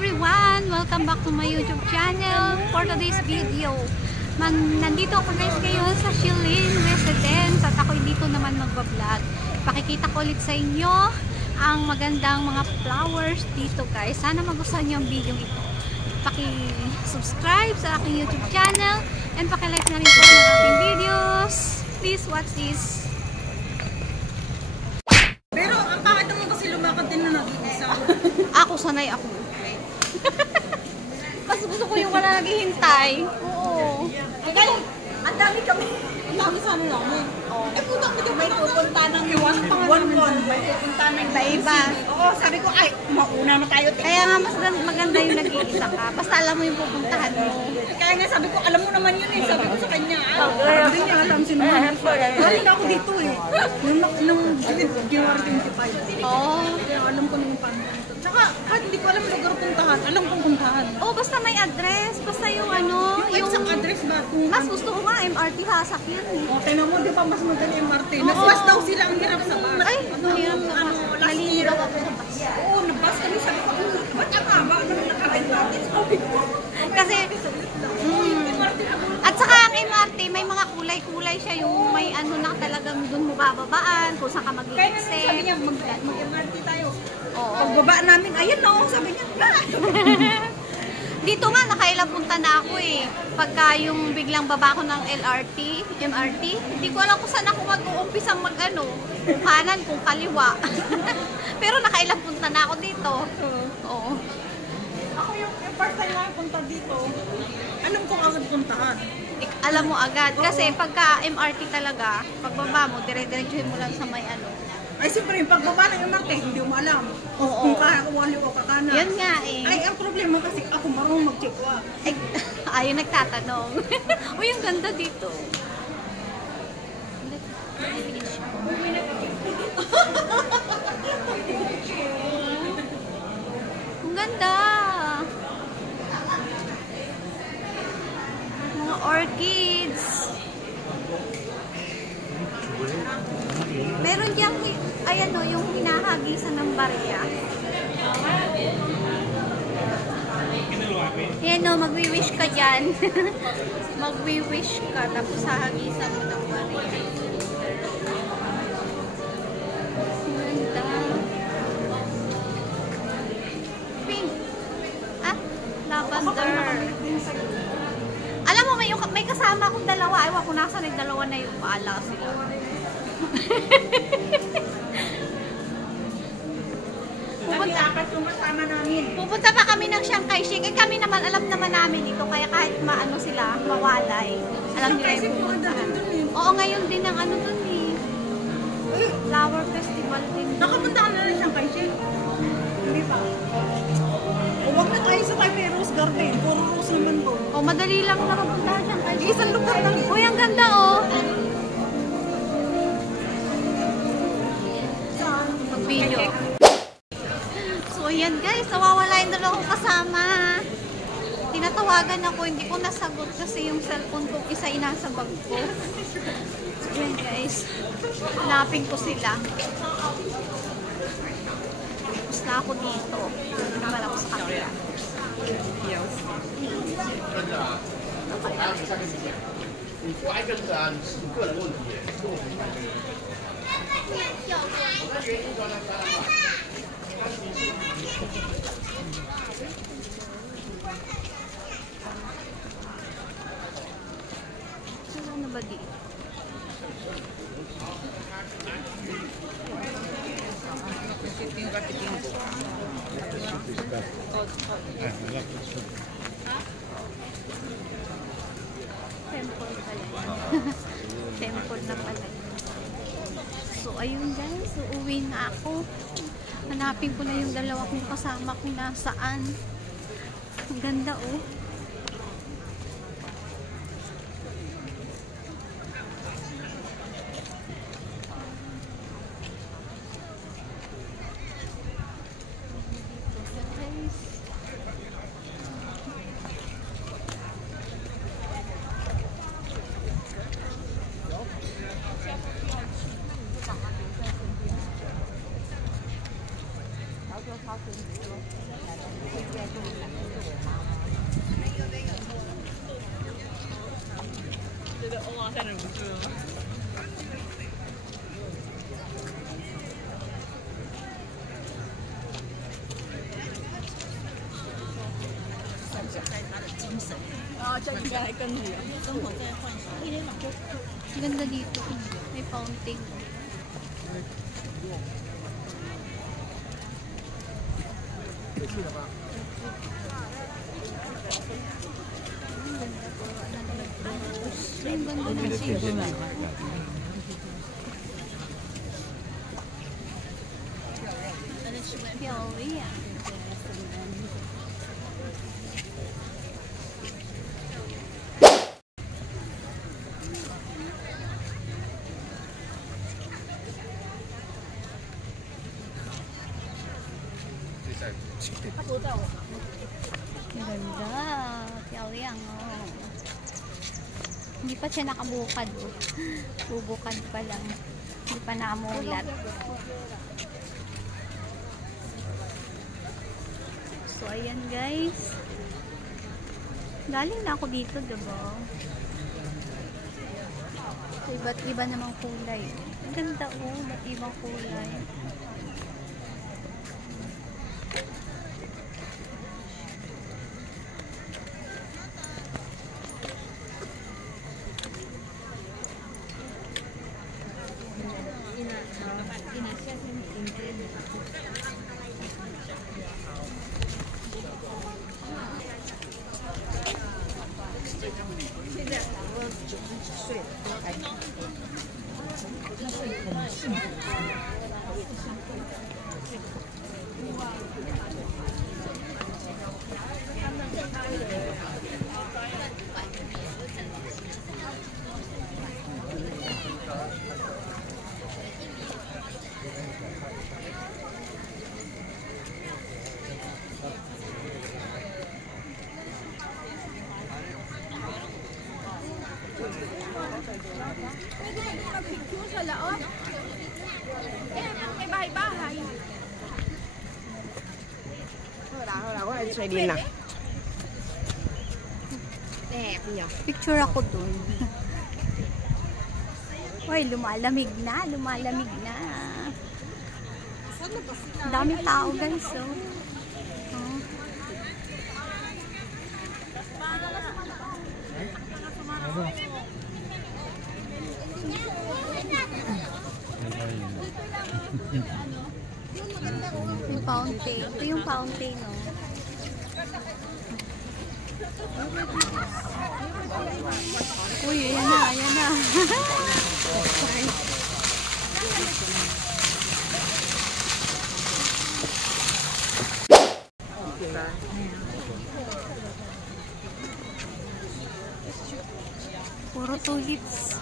everyone! Welcome back to my YouTube channel. For today's video, nandito ako guys ngayon sa Shilin Residence at ako dito naman magbablog. Pakikita ko ulit sa inyo ang magandang mga flowers dito guys. Sana magustuhan niyo ang video ito. Paki-subscribe sa aking YouTube channel and paki-like na rin po ng aking videos. Please watch this. Pero ang pangit naman kasi lumakad din na nag-iisa. Ako sanay ako. Mas gusto ko yung wala naghihintay. Oo. Kaya, ang dami kami. Ang dami sana namin. Eh, puta ko din may pupunta ng one. May pupunta ng iba-iba. Oo, sabi ko, ay, mauna na tayo. Kaya nga mas maganda yung nag-iisa ka. Basta alam mo yung pupuntahan mo. Kaya nga sabi ko, alam mo naman yun eh. Sabi ko sa kanya, hindi niya alam sino man. Galing ako dito eh. Nung January 25. Oo. Kaya alam ko nung pangalan. Tsaka, kahit hindi ko alam lugar puntahan, alam kong puntahan. Oo, basta may address. Basta yung ano, Yung isang address ba? mas gusto ko nga MRT sasakyan eh. Okay na mo, di ba mas madali MRT? Nagpas daw sila ang hirap sa bus. Ay, hirap sa bus. Nalihiraw ako sa bus. Oo, nabas kami. Sabi ko, ba't ang haba? Ano nakakain natin? Sabi ko. Kasi, at saka ang MRT, may mga kulay-kulay siya yung may ano na talagang dun mo bababaan, kung saan ka Kaya nga sabi mag-i-exit. niya, mag-MRT tayo. Oo. Pagbaba namin, ayun no, sabi niya. Dito nga, nakailang punta na ako eh. Pagka yung biglang baba ko ng MRT, hindi ko alam kung saan ako mag-uumpisang mag-ano, kung kanan, kung kaliwa. Pero nakailang punta na ako dito. Oo. Ako yung first time na punta dito, alam kong agad puntahan. Alam mo agad. Kasi pagka MRT talaga, pagbaba mo, dire-diretsuhin mo lang sa may ano. Ay, siyempre, yung pagbaba ng MRT, hindi mo alam. Oo. Kung kawali o kakana. Yun nga eh. Ay, ang problema kasi ako marunong mag-check-up. Ayun, nagtatanong. Uy, ang ganda dito. Ang ganda. Mga orchids. Meron diyang, ayan o, yung hinahagisan ng barya. Ayan o, magwi-wish ka dyan. Magwi-wish ka, tapos hahagisan mo ng barya. Ganda. Pink. Ah, lavender. Alam mo, may kasama akong dalawa. Ewan ko nasa nagdalawa na yung paala sila. Pupunta pa kami ng Shanghai Shik. Eh kami naman, alam naman namin ito. Kaya kahit maano sila, mawalay. Alam nila yung pupuntahan. Oo, ngayon din ang ano dun eh. Flower Festival din. Nakapunta ka na rin siyang kaisip? Hindi pa. O, huwag na tayo sa Taipei Rose Garden. Puro rose naman to. O, madali lang nakapuntahan Shanghai Shik. Isang lugar lang. Uy, ang ganda oh. Mag-video. So, ayan guys. Nawawala yung dalawang kasama. Tinatawagan ako. Hindi ko nasagot kasi yung cellphone ko isa inasa bag ko. So, ayan guys. Hanapin ko sila. Tapos na ako dito. Naman ako sa kanila. Ano ba di? Temple pala. Temple na pala. So, ayun guys. So, uwi na ako. Hanapin ko na yung dalawa kong kasama kung nasaan. Ang ganda oh. 这个欧王山人不是。啊，这应该还跟你生活在幻想。 Ganda dito. May fountain. Ang ganda ng sila. 漂亮。Ganda. Piawyang, oh. Hindi pa siya nakabukad, oh. Bubukad pa lang. Hindi pa namulat. So, ayan guys. Galing na ako dito, diba? So, iba't iba namang kulay. Ang ganda, oh. Iba't ibang kulay. Sa laon. May bahay-bahay. Wala ko ay din na. Picture ako dun. Uy, lumalamig na. Lumalamig na. Ang daming tao guys, oh. Yung fountain. Ito yung fountain, no? Uy, ayan na, ayan na. Puro tulips.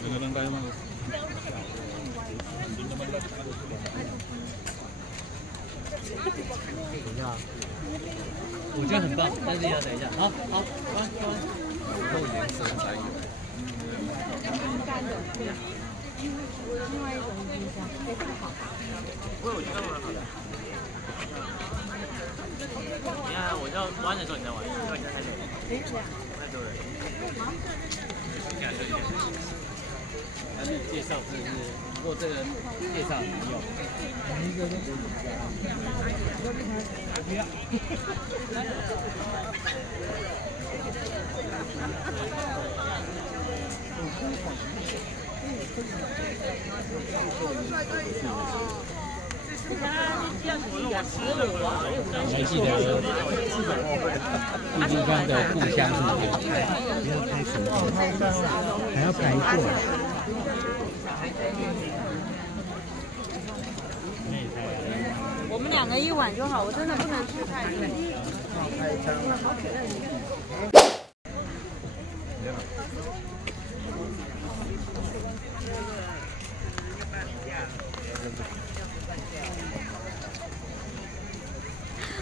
Doon na lang tayo mga. 我觉得很棒，但是要等一下。好，好，关关。露颜色才有。你看，我要弯的时候你再弯，因为你太累了。太多人。但是介绍真的是，不过这个介绍没有。每一个都不一样。不要。还记得地方的故乡是哪里？要拍手机，还要排过。我们2个1碗就好，我真的不能吃太多。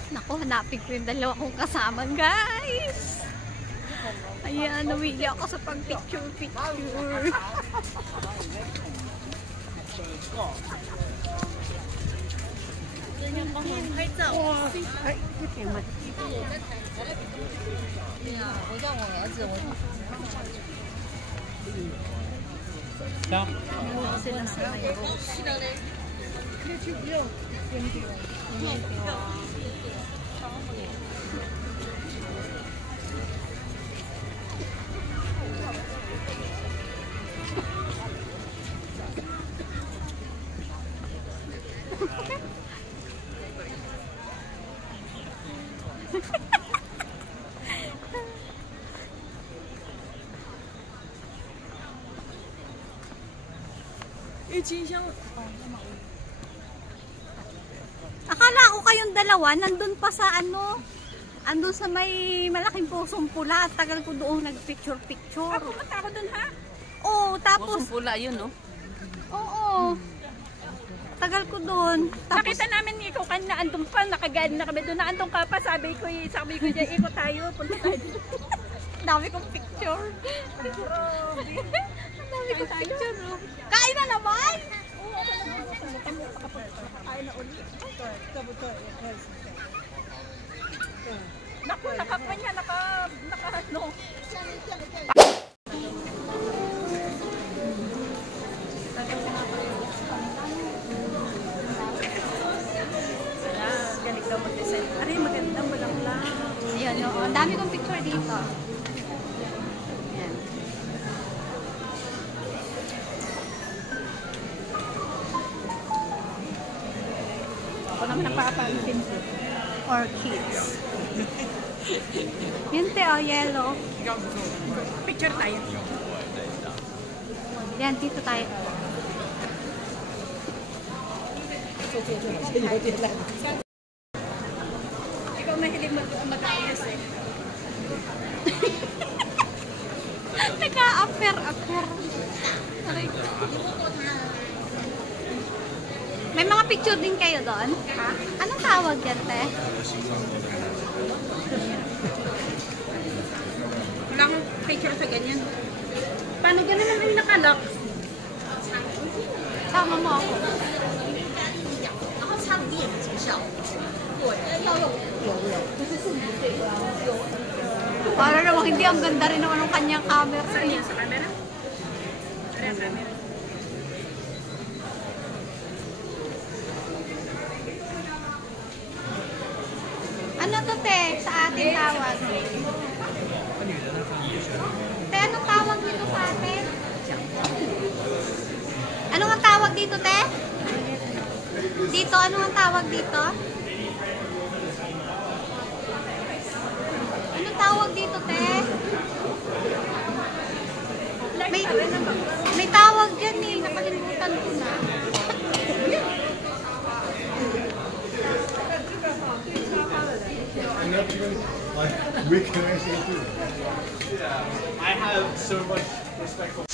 Naku, hanapin ko yung dalawa kong kasama, guys. Ayun. Yan, namili ako sa pag-picture-picture. Sila sa may rose. Akala ko kayong dalawa, nandun pa sa ano, andun sa may malaking pusong pula. At tagal ko doon nag-picture-picture. Pumunta ako dun, ha? Oo, tapos, Pusong pula yun, no? oo, tagal ko doon. Tapos, Nakita namin ikaw kanina andun pa, nakagad na kami doon na andun ka pa. Sabi ko dyan, ikot tayo, punta tayo. dami kong picture. Ang dami kong picture. Oh. Kain na naman! Naku, nakapanya, ano. Galing daw mag-design. Aray, maganda, walang lang. Ayan, oo. Ang dami kong picture dito. Ayan. Ako naman napapalitin ko. Orchids. Yun te, oh, yellow. Picture tayo. Yan, dito tayo. Ikaw mahilig mag-ayos eh. Naka-apper-apper. May mga picture din kayo doon? Ha? Anong tawag yan, te? Wala akong picture sa ganyan. Paano ganun naman yung nakalock? Sama mo ako. Para naman hindi, ang ganda rin naman ng kanyang camera. Saan yan? Sa camera? Sa camera. Ano to, te? Sa ating tawag? Te, anong tawag dito sa atin? Ano ang tawag dito, te? Dito, ano ang tawag dito? Anong tawag dito, te? May tawag dyan eh. Nakalimutan ko na. We can actually do it. I have so much respect for